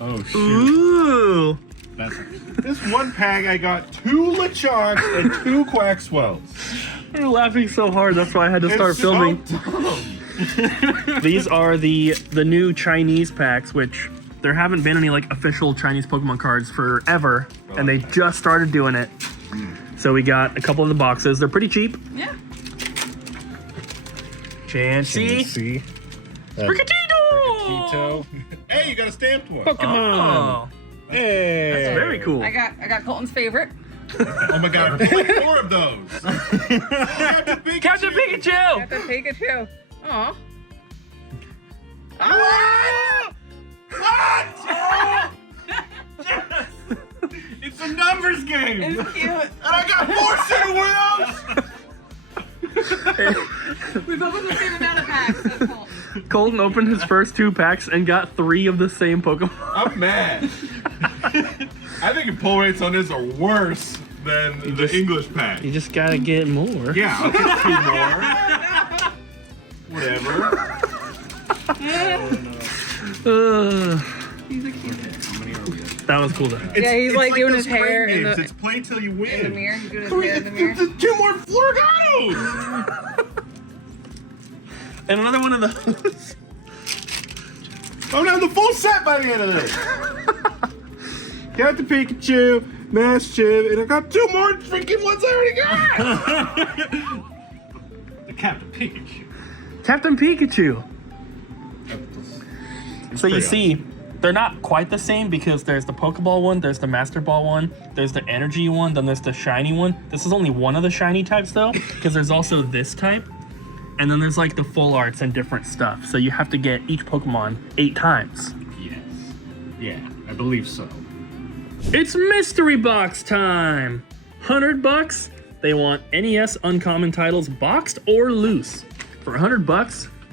Oh, shoot. Ooh. This one pack, I got 2 Lechonks and 2 Quaxwells. You're laughing so hard, that's why I had to start filming. So dumb. These are the new Chinese packs, which there haven't been any like official Chinese Pokemon cards forever, and they just started doing it. So we got a couple of the boxes. They're pretty cheap. Yeah. Chansey. Sprigatito. Hey, you got a stamped one. Pokemon. Oh. Hey. That's very cool. I got Colton's favorite. Oh my god, there's like 4 of those. Captain Pikachu. Captain Pikachu. Got the Pikachu. Aw. What? It's a numbers game. It's cute. And I got 4 Center Wheels. We've opened the same amount of packs. That's cool. Colton opened his first 2 packs and got 3 of the same Pokemon. I'm mad. I think the pull rates on this are worse than the English pack. You just gotta get more. Yeah, I'll get 2 more. Whatever. He's a cute. That was cool though. Yeah, he's like doing those his hair crane in games. the- It's play till you win. In the mirror. He's doing his hair in the mirror. 2 more Florgatos. And another one of those. I'm gonna have the full set by the end of this. Captain Pikachu, Mastiff, and I got 2 more freaking ones I already got. The Captain Pikachu. Captain Pikachu. So you pretty see, they're not quite the same because there's the Pokeball one, there's the Master Ball one, there's the Energy one, then there's the Shiny one. This is only one of the Shiny types though, because there's also this type. And then there's like the full arts and different stuff. So you have to get each Pokemon 8 times. Yes. Yeah, I believe so. It's mystery box time. $100. They want NES uncommon titles boxed or loose. For $100,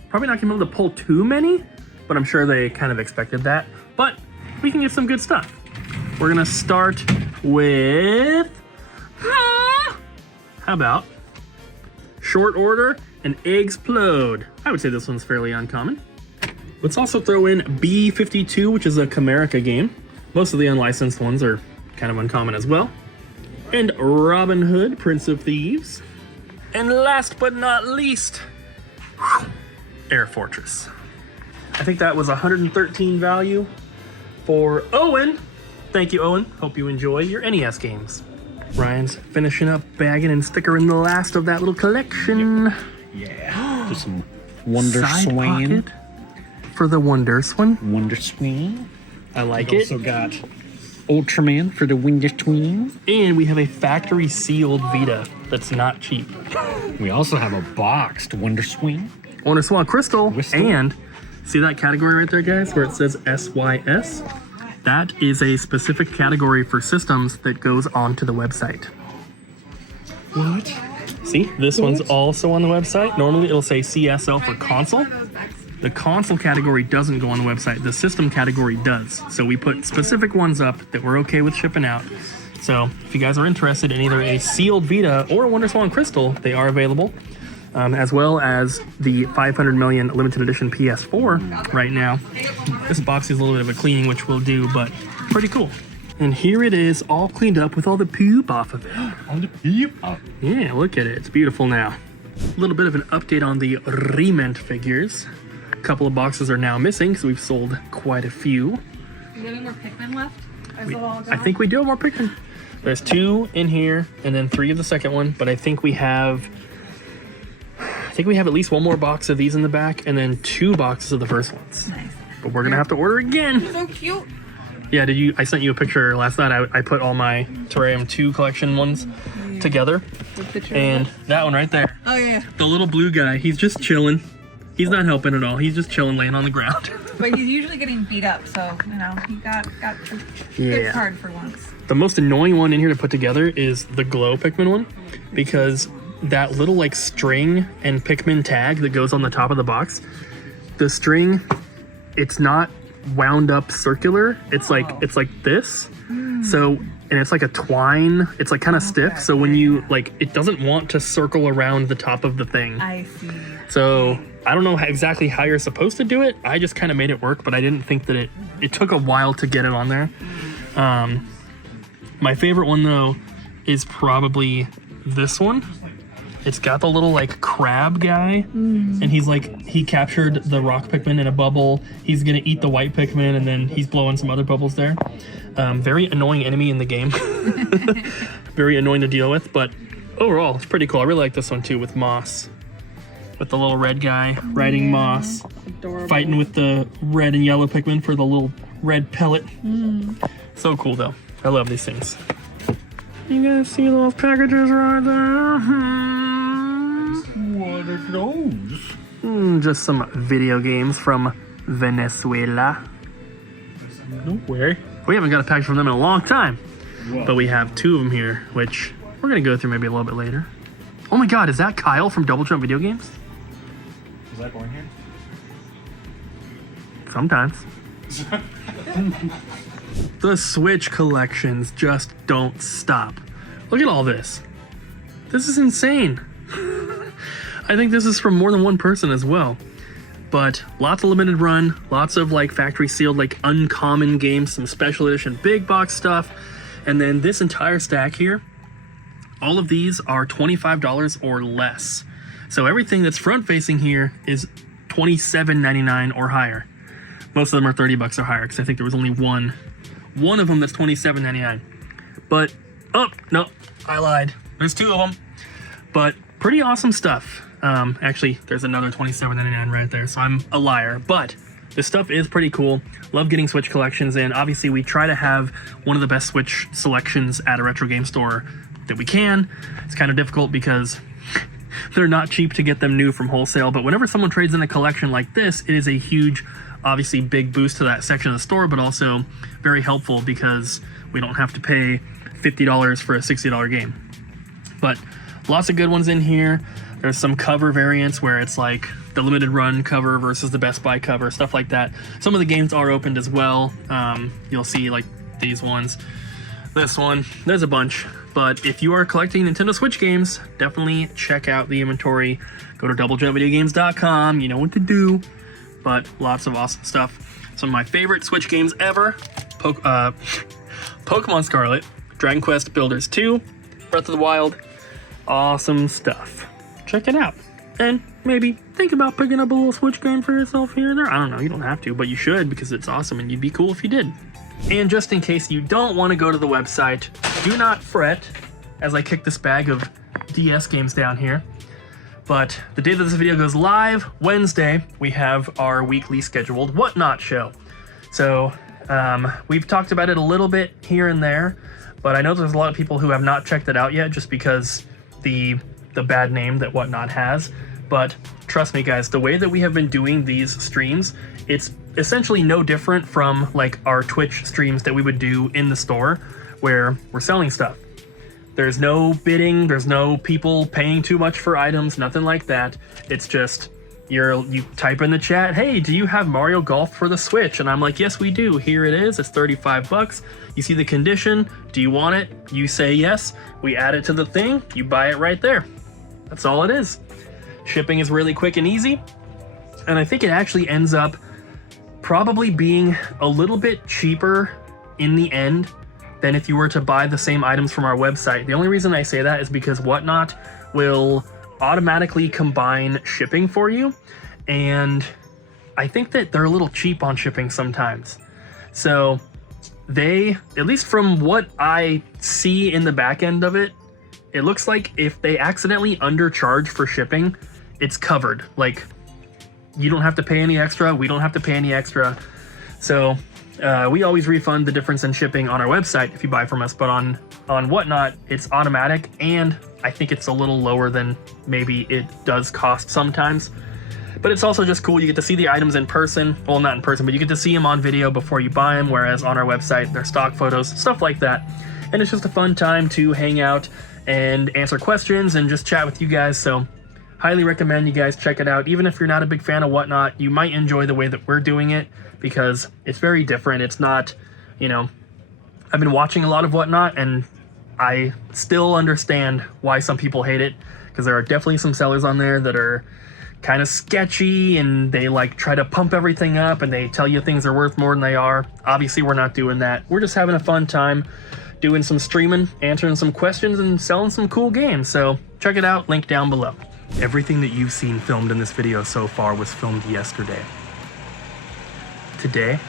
probably not gonna be able to pull too many, but I'm sure they kind of expected that. But we can get some good stuff. We're gonna start with, how about Short Order and Explode. I would say this one's fairly uncommon. Let's also throw in B52, which is a Chimerica game. Most of the unlicensed ones are kind of uncommon as well. And Robin Hood, Prince of Thieves. And last but not least, Air Fortress. I think that was 113 value for Owen. Thank you, Owen. Hope you enjoy your NES games. Ryan's finishing up bagging and stickering the last of that little collection. Yeah. Just some Wonder Side Swing. pocket for the Wonder Swing. Wonder Swing. I like We it. also got Ultraman for the Wonder Swing. And we have a factory sealed Vita that's not cheap. We also have a boxed Wonder Swing. Wonder Swan Crystal. Crystal. And see that category right there, guys, where it says SYS? That is a specific category for systems that goes onto the website. What? See, this one's also on the website. Normally it'll say CSL for console. The console category doesn't go on the website. The system category does. So we put specific ones up that we're okay with shipping out. So if you guys are interested in either a sealed Vita or a Wonder Swan Crystal, they are available. As well as the 500 million limited edition PS4 right now. This box is a little bit of a cleaning, which we'll do, but pretty cool. And here it is, all cleaned up with all the poop off of it. On the peep. Yeah, look at it. It's beautiful now. A little bit of an update on the Rement figures. A couple of boxes are now missing, so we've sold quite a few. Is there any more Pikmin left? I think we do have more Pikmin. There's 2 in here, and then 3 of the second one, but I think we have at least 1 more box of these in the back, and then 2 boxes of the first ones. Nice. But we're gonna have to order again. So cute. Yeah, I sent you a picture last night. I put all my Terrarium 2 collection ones together. And that one right there. Oh yeah. The little blue guy, he's just chilling. He's not helping at all. He's just chilling, laying on the ground. But he's usually getting beat up, so you know he got a Yeah. good card for once. The most annoying one in here to put together is the Glow Pikmin one, because that little like string and Pikmin tag that goes on the top of the box, the string, it's not wound up circular. It's like this. So, and it's like a twine. It's like kind of stiff. So when you like, it doesn't want to circle around the top of the thing. I see. So I don't know exactly how you're supposed to do it. I just kind of made it work, but I didn't think that it it took a while to get it on there. My favorite one though is probably this one. It's got the little like crab guy, and he's like, he captured the rock Pikmin in a bubble. He's gonna eat the white Pikmin, and then he's blowing some other bubbles there. Very annoying enemy in the game. Very annoying to deal with, but overall, it's pretty cool. I really like this one too, with Moss. With the little red guy riding Moss. Adorable. Fighting with the red and yellow Pikmin for the little red pellet. So cool though. I love these things. You guys see those packages right there? What are those? Just some video games from Venezuela. No way. We haven't got a package from them in a long time. Whoa. But we have 2 of them here, which we're going to go through maybe a little bit later. Oh my god, is that Kyle from Double Jump Video Games? Is that going here? Sometimes. The Switch collections just don't stop. Look at all this. This is insane. I think this is from more than one person as well. But lots of limited run, lots of like factory sealed, like uncommon games, some special edition big box stuff. And then this entire stack here, all of these are $25 or less. So everything that's front facing here is $27.99 or higher. Most of them are $30 or higher, because I think there was only one of them that's $27.99. But, oh, no, I lied. There's 2 of them. But pretty awesome stuff. Actually, there's another $27.99 right there, so I'm a liar. But this stuff is pretty cool. Love getting Switch collections in. Obviously, we try to have one of the best Switch selections at a retro game store that we can. It's kind of difficult because they're not cheap to get them new from wholesale, but whenever someone trades in a collection like this, it is a huge, obviously big boost to that section of the store, but also very helpful because we don't have to pay $50 for a $60 game. But lots of good ones in here. There's some cover variants where it's like the limited run cover versus the Best Buy cover, stuff like that. Some of the games are opened as well. You'll see like these ones, this one, there's a bunch. But if you are collecting Nintendo Switch games, definitely check out the inventory. Go to doublejumpvideogames.com, you know what to do. But lots of awesome stuff. Some of my favorite Switch games ever, Pokemon Scarlet, Dragon Quest Builders 2, Breath of the Wild, awesome stuff. Check it out. And maybe think about picking up a little Switch game for yourself here and there. I don't know, you don't have to, but you should because it's awesome and you'd be cool if you did. And just in case you don't want to go to the website, do not fret as I kick this bag of DS games down here. But the day that this video goes live, Wednesday, we have our weekly scheduled Whatnot show. So we've talked about it a little bit here and there, but I know there's a lot of people who have not checked it out yet just because the bad name that Whatnot has. But trust me guys, the way that we have been doing these streams, it's essentially no different from like our Twitch streams that we would do in the store where we're selling stuff. There's no bidding, there's no people paying too much for items, nothing like that. It's just you type in the chat, hey, do you have Mario Golf for the Switch? And I'm like, yes, we do. Here it is. It's $35. You see the condition. Do you want it? You say yes. We add it to the thing. You buy it right there. That's all it is. Shipping is really quick and easy. And I think it actually ends up probably being a little bit cheaper in the end than if you were to buy the same items from our website. The only reason I say that is because Whatnot will automatically combine shipping for you, and I think that they're a little cheap on shipping sometimes. So they, at least from what I see in the back end of it, it looks like if they accidentally undercharge for shipping, it's covered. Like, you don't have to pay any extra, we don't have to pay any extra. So we always refund the difference in shipping on our website if you buy from us, but on Whatnot, it's automatic, and I think it's a little lower than maybe it does cost sometimes. But it's also just cool. You get to see the items in person. Well, not in person, but you get to see them on video before you buy them, whereas on our website, they're stock photos, stuff like that. And it's just a fun time to hang out and answer questions and just chat with you guys. So highly recommend you guys check it out. Even if you're not a big fan of Whatnot, you might enjoy the way that we're doing it because it's very different. It's not, you know, I've been watching a lot of Whatnot and I still understand why some people hate it, because there are definitely some sellers on there that are kind of sketchy, and they like try to pump everything up and they tell you things are worth more than they are. Obviously, we're not doing that. We're just having a fun time doing some streaming, answering some questions, and selling some cool games. So check it out, link down below. Everything that you've seen filmed in this video so far was filmed yesterday. Today,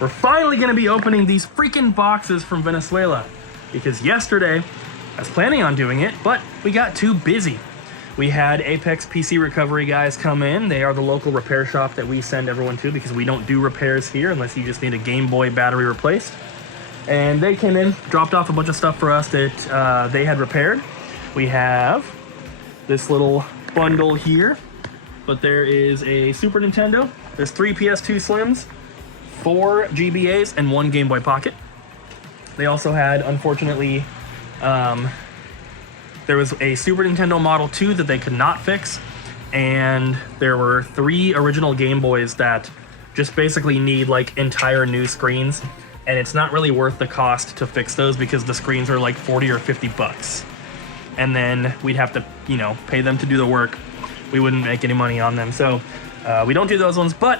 we're finally gonna be opening these freaking boxes from Venezuela, because yesterday I was planning on doing it, but we got too busy. We had Apex PC Recovery guys come in. They are the local repair shop that we send everyone to because we don't do repairs here unless you just need a Game Boy battery replaced. And they came in, dropped off a bunch of stuff for us that they had repaired. We have this little bundle here, but there is a Super Nintendo. There's 3 PS2 Slims, 4 GBAs, and 1 Game Boy Pocket. They also had, unfortunately, there was a Super Nintendo Model 2 that they could not fix, and there were 3 original Game Boys that just basically need like entire new screens, and it's not really worth the cost to fix those because the screens are like 40 or 50 bucks. And then we'd have to, you know, pay them to do the work. We wouldn't make any money on them. So we don't do those ones, but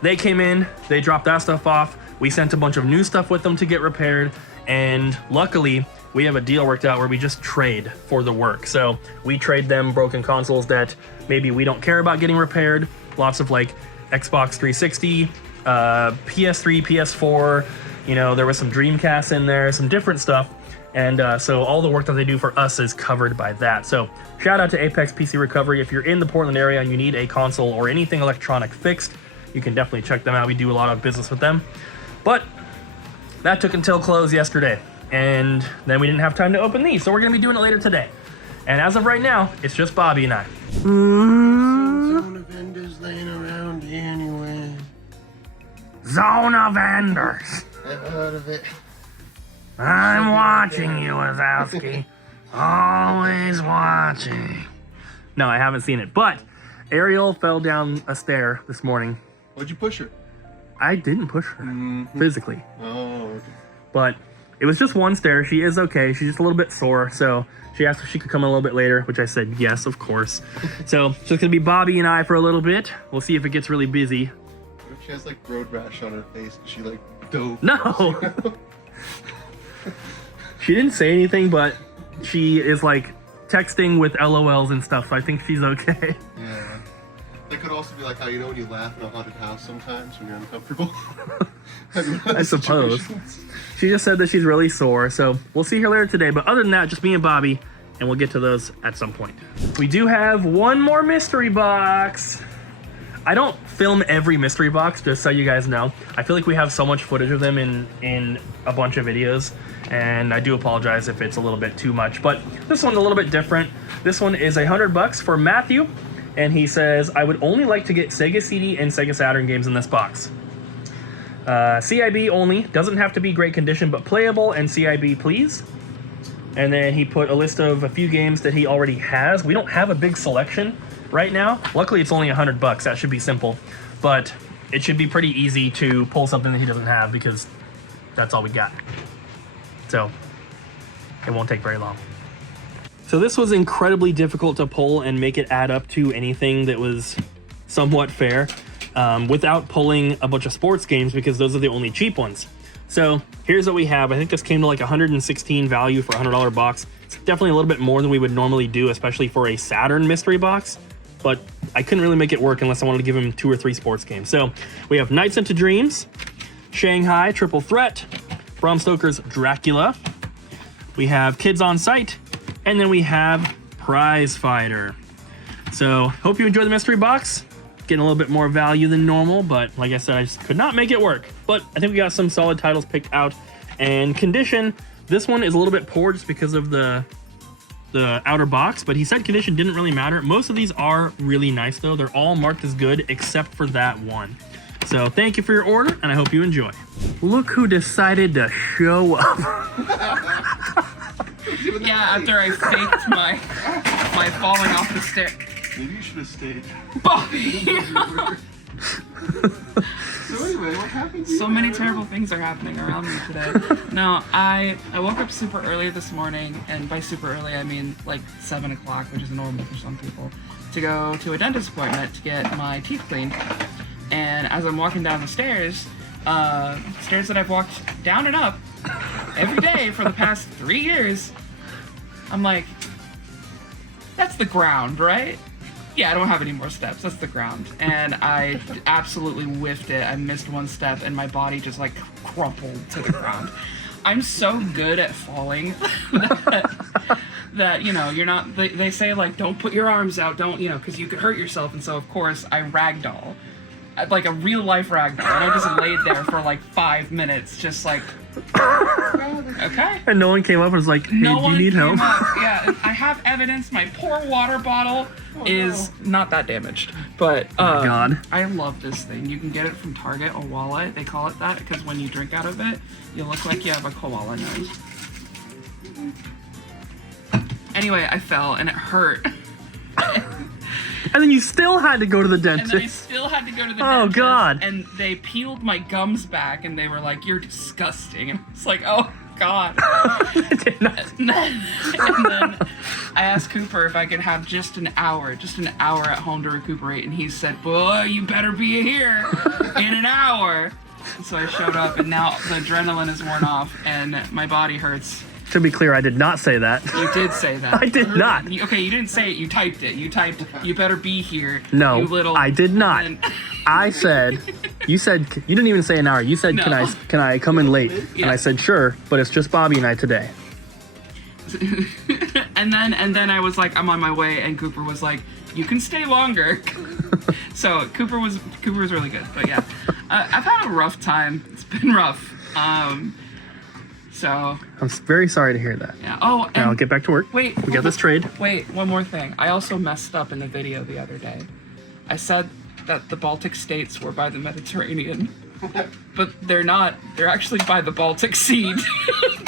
they came in, they dropped that stuff off. We sent a bunch of new stuff with them to get repaired, and luckily, we have a deal worked out where we just trade for the work. So we trade them broken consoles that maybe we don't care about getting repaired. Lots of like Xbox 360, PS3, PS4, you know, there was some Dreamcast in there, some different stuff. And so all the work that they do for us is covered by that. So shout out to Apex PC Recovery. If you're in the Portland area and you need a console or anything electronic fixed, you can definitely check them out. We do a lot of business with them. But that took until close yesterday. And then we didn't have time to open these, so we're gonna be doing it later today. And as of right now, it's just Bobby and I. Zone of Enders laying around anyway. Zone of Enders. I've heard of it. I'm watching you, Wazowski. Always watching. No, I haven't seen it, but Ariel fell down a stair this morning. Why'd you push her? I didn't push her physically. Oh, okay. But it was just one stair. She is okay. She's just a little bit sore. So she asked if she could come a little bit later, which I said, yes, of course. So it's just gonna be Bobby and I for a little bit. We'll see if it gets really busy. What if she has like road rash on her face and she like dove? No. She didn't say anything, but she is like texting with LOLs and stuff. So I think she's okay. Yeah. That could also be like how, you know, when you laugh in a haunted house sometimes when you're uncomfortable. I suppose. She just said that she's really sore, so we'll see her later today. But other than that, just me and Bobby, and we'll get to those at some point. We do have one more mystery box. I don't film every mystery box, just so you guys know. I feel like we have so much footage of them in a bunch of videos, and I do apologize if it's a little bit too much, but this one's a little bit different. This one is $100 for Matthew, and he says, I would only like to get Sega CD and Sega Saturn games in this box. CIB only, doesn't have to be great condition, but playable, and CIB please. And then he put a list of a few games that he already has. We don't have a big selection right now. Luckily, it's only $100. That should be simple, but it should be pretty easy to pull something that he doesn't have because that's all we got. So it won't take very long. So this was incredibly difficult to pull and make it add up to anything that was somewhat fair without pulling a bunch of sports games because those are the only cheap ones. So here's what we have. I think this came to like 116 value for a $100 box. It's definitely a little bit more than we would normally do, especially for a Saturn mystery box, but I couldn't really make it work unless I wanted to give him 2 or 3 sports games. So we have Nights into Dreams, Shanghai Triple Threat, Bram Stoker's Dracula, we have Kids on Sight, and then we have Prize Fighter. So hope you enjoy the mystery box. Getting a little bit more value than normal, but like I said, I just could not make it work. But I think we got some solid titles picked out. And condition, this one is a little bit poor just because of the outer box, but he said condition didn't really matter. Most of these are really nice though. They're all marked as good except for that one. So thank you for your order, and I hope you enjoy. Look who decided to show up. Yeah, after I faked my falling off the stair. Maybe you should have stayed. Bobby! So anyway, what happened to you? So many terrible things are happening around me today. No, I woke up super early this morning, and by super early I mean like 7 o'clock, which is normal for some people. to go to a dentist appointment to get my teeth cleaned. And as I'm walking down the stairs that I've walked down and up every day for the past 3 years, I'm like, that's the ground, right? Yeah, I don't have any more steps. That's the ground. And I absolutely whiffed it. I missed one step and my body just like crumpled to the ground. I'm so good at falling that you know, you're not, they say like, don't put your arms out, don't, you know, because you could hurt yourself. And so of course I ragdoll, like a real life ragdoll. And I just laid there for like 5 minutes, just like, okay. And no one came up and was like, hey, do you need help? Yeah, I have evidence. My poor water bottle is not that damaged. But God. I love this thing. You can get it from Target, a wallet. They call it that because when you drink out of it, you look like you have a koala nose. Anyway, I fell and it hurt. And then you still had to go to the And then I dentist. still had to go to the Oh, dentist. God. And they peeled my gums back and they were like, you're disgusting. And it's like, oh, God. And then I asked Cooper if I could have just an hour at home to recuperate. And he said, boy, you better be here in an hour. So I showed up and now the adrenaline is worn off and my body hurts. To be clear, I did not say that. You did say that. I did not. Okay, you didn't say it. You typed it. You typed, you better be here. No, you little, I did not. and- I said, you didn't even say an hour. You said, No. can I come in late? Yeah. And I said, sure, but it's just Bobby and I today. and then I was like, I'm on my way, and Cooper was like, you can stay longer. So Cooper was really good, but yeah, I've had a rough time. It's been rough. So I'm very sorry to hear that. yeah. Oh, and Now I'll get back to work. wait, We got this trade. Wait, one more thing. I also messed up in the video the other day. I said that the Baltic states were by the Mediterranean, but they're not. They're actually by the Baltic Sea.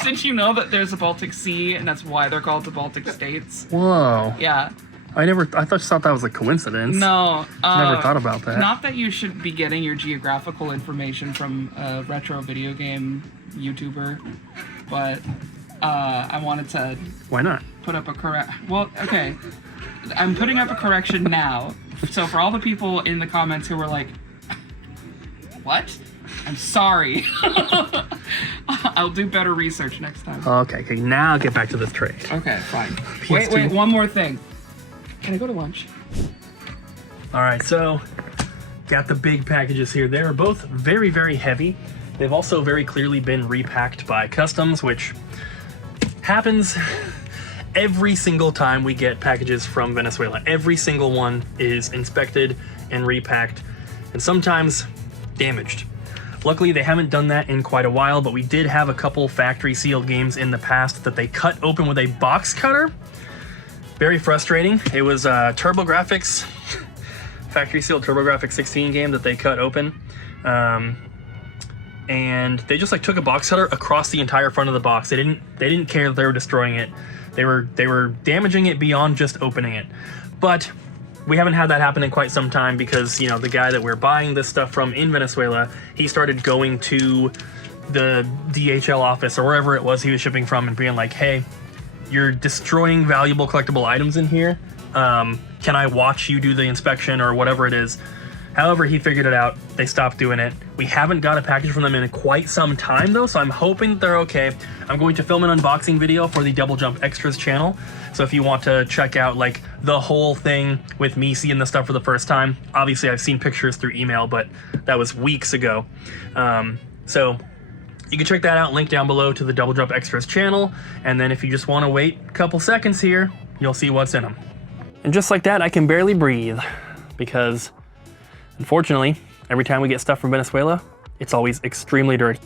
Did you know that there's a Baltic Sea and that's why they're called the Baltic states? Whoa. Yeah. I just thought that was a coincidence. No. Never thought about that. Not that you should be getting your geographical information from a retro video game YouTuber, but I wanted to Why not? put up a correct. Well, okay. I'm putting up a correction now. So for all the people in the comments who were like, what? I'm sorry. I'll do better research next time. Okay, now get back to this trade. Okay, fine. PS2. Wait, one more thing. Can I go to lunch? All right, so got the big packages here. They're both very, very heavy. They've also very clearly been repacked by customs, which happens every single time we get packages from Venezuela. Every single one is inspected and repacked, and sometimes damaged. Luckily, they haven't done that in quite a while, but we did have a couple factory sealed games in the past that they cut open with a box cutter. Very frustrating. It was TurboGrafx, factory sealed TurboGrafx 16 game that they cut open. And they just like took a box cutter across the entire front of the box. They didn't care that they were destroying it. They were damaging it beyond just opening it. But we haven't had that happen in quite some time because, you know, the guy that we're buying this stuff from in Venezuela, he started going to the DHL office or wherever it was he was shipping from and being like, hey, you're destroying valuable collectible items in here. Can I watch you do the inspection or whatever it is? However, he figured it out. They stopped doing it. We haven't got a package from them in quite some time though, so I'm hoping they're okay. I'm going to film an unboxing video for the Double Jump Extras channel. So if you want to check out like the whole thing with me seeing the stuff for the first time, obviously I've seen pictures through email, but that was weeks ago. So you can check that out, link down below to the Double Jump Extras channel. And then if you just want to wait a couple seconds here, you'll see what's in them. And just like that, I can barely breathe because unfortunately, every time we get stuff from Venezuela, it's always extremely dirty,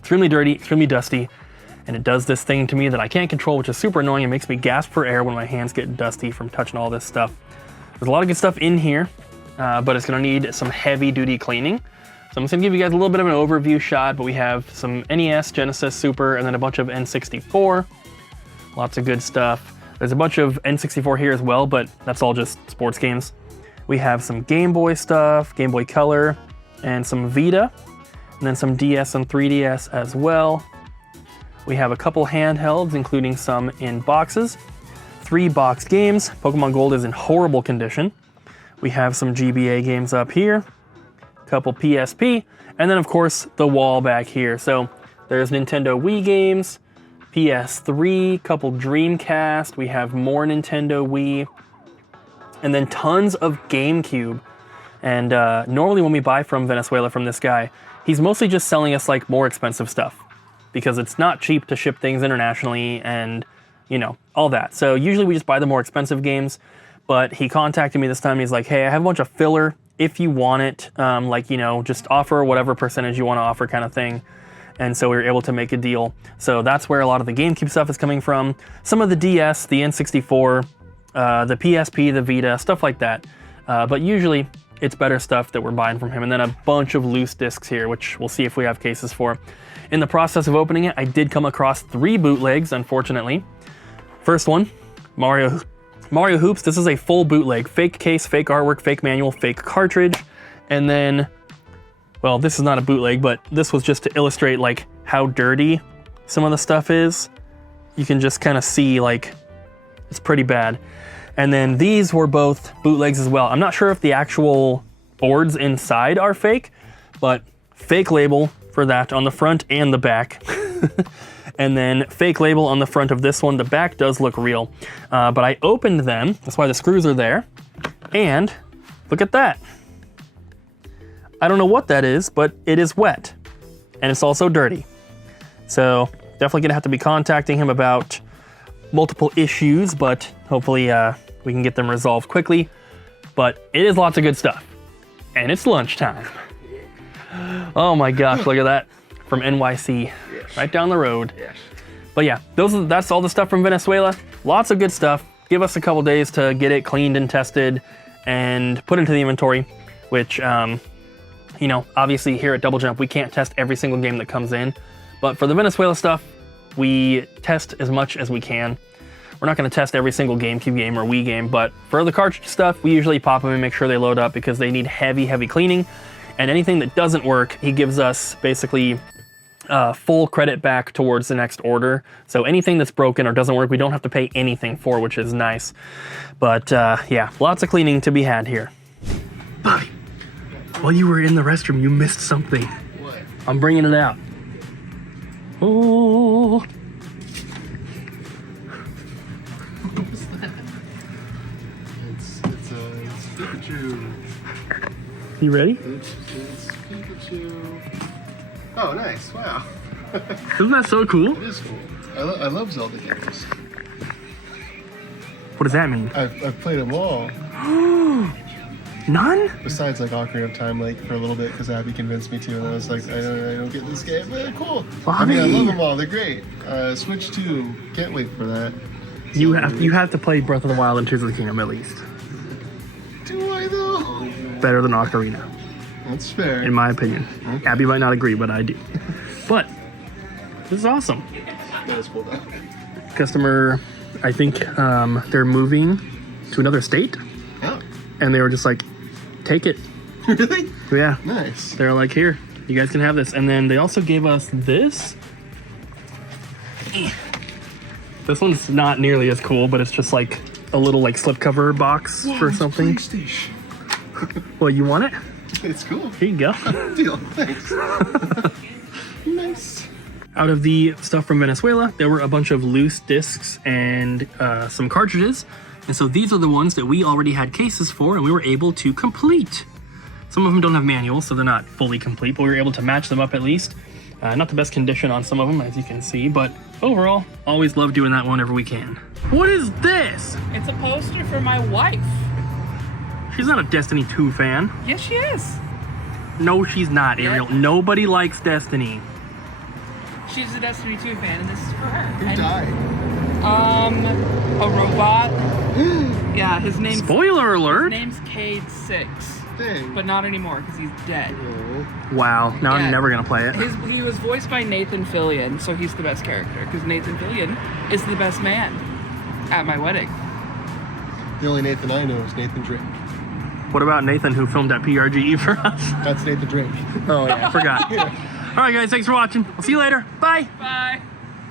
extremely dusty. And it does this thing to me that I can't control, which is super annoying. It makes me gasp for air when my hands get dusty from touching all this stuff. There's a lot of good stuff in here, but it's gonna need some heavy duty cleaning. So I'm just gonna give you guys a little bit of an overview shot, but we have some NES, Genesis, Super, and then a bunch of N64. Lots of good stuff. There's a bunch of N64 here as well, but that's all just sports games. We have some Game Boy stuff, Game Boy Color, and some Vita, and then some DS and 3DS as well. We have a couple handhelds, including some in boxes. 3 boxed games. Pokemon Gold is in horrible condition. We have some GBA games up here, a couple PSP, and then of course the wall back here. So there's Nintendo Wii games, PS3, couple Dreamcast, we have more Nintendo Wii, and then tons of GameCube. And normally when we buy from Venezuela from this guy, he's mostly just selling us like more expensive stuff because it's not cheap to ship things internationally and, you know, all that. So usually we just buy the more expensive games. But he contacted me this time. He's like, hey, I have a bunch of filler if you want it. Like, you know, just offer whatever percentage you want to offer kind of thing. And so we were able to make a deal. So that's where a lot of the GameCube stuff is coming from. Some of the DS, the N64, the PSP, the Vita, stuff like that. But usually it's better stuff that we're buying from him. And then a bunch of loose discs here, which we'll see if we have cases for. In the process of opening it, I did come across 3 bootlegs, unfortunately. First one, Mario Hoops. This is a full bootleg. Fake case, fake artwork, fake manual, fake cartridge. And then, well, this is not a bootleg, but this was just to illustrate like how dirty some of the stuff is. You can just kind of see like it's pretty bad. And then these were both bootlegs as well. I'm not sure if the actual boards inside are fake, but fake label for that on the front and the back. And then fake label on the front of this one. The back does look real, but I opened them. That's why the screws are there. And look at that. I don't know what that is, but it is wet and it's also dirty. So definitely gonna have to be contacting him about multiple issues, but hopefully we can get them resolved quickly. But it is lots of good stuff and it's lunchtime. Oh my gosh, look at that. From NYC, right down the road. Yes. But yeah, that's all the stuff from Venezuela. Lots of good stuff. Give us a couple days to get it cleaned and tested and put into the inventory, which, you know, obviously here at Double Jump, we can't test every single game that comes in. But for the Venezuela stuff, we test as much as we can. We're not gonna test every single GameCube game or Wii game, but for the cartridge stuff, we usually pop them and make sure they load up because they need heavy, heavy cleaning. And anything that doesn't work, he gives us basically full credit back towards the next order. So anything that's broken or doesn't work, we don't have to pay anything for, which is nice. But yeah, lots of cleaning to be had here. Bobby, while you were in the restroom, you missed something. What? I'm bringing it out. Oh. What's that? It's Pikachu. You ready? It's Pikachu. Oh, nice. Wow. Isn't that so cool? It is cool. I love Zelda games. What does that mean? I've played them all. None? Besides like Ocarina of Time, like for a little bit, because Abby convinced me to, and I was like, I don't get this game, but cool. Bobby. I mean, I love them all. They're great. Switch 2. Can't wait for that. You have to play Breath of the Wild and Tears of the Kingdom at least. Do I though? Better than Ocarina. That's fair. In my opinion. Okay. Abby might not agree, but I do. But this is awesome. That is cool though. Customer, I think they're moving to another state. Oh. And they were just like, take it. Really? Yeah. Nice. They're like, here, you guys can have this. And then they also gave us this. This one's not nearly as cool, but it's just like a little like slipcover box for something. PlayStation. Well, you want it? It's cool. Here you go. Deal. Thanks. Nice. Out of the stuff from Venezuela, there were a bunch of loose discs and some cartridges. And so these are the ones that we already had cases for and we were able to complete. Some of them don't have manuals, so they're not fully complete, but we were able to match them up at least. Not the best condition on some of them, as you can see, but overall, always love doing that whenever we can. What is this? It's a poster for my wife. She's not a Destiny 2 fan. Yes, she is. No, she's not, Ariel. Yeah. Nobody likes Destiny. She's a Destiny 2 fan, and this is for her. Who And, died? a robot. Yeah, his name's Spoiler alert. His name's Cade 6, Dang. but not anymore because he's dead. Wow, now Yeah. I'm never gonna play it. He was voiced by Nathan Fillion, so he's the best character because Nathan Fillion is the best man at my wedding. The only Nathan I know is Nathan Drake. What about Nathan, who filmed at PRGE for us? That's Nathan Drake. Oh yeah, I forgot. All right, guys, thanks for watching. We'll see you later. Bye. Bye.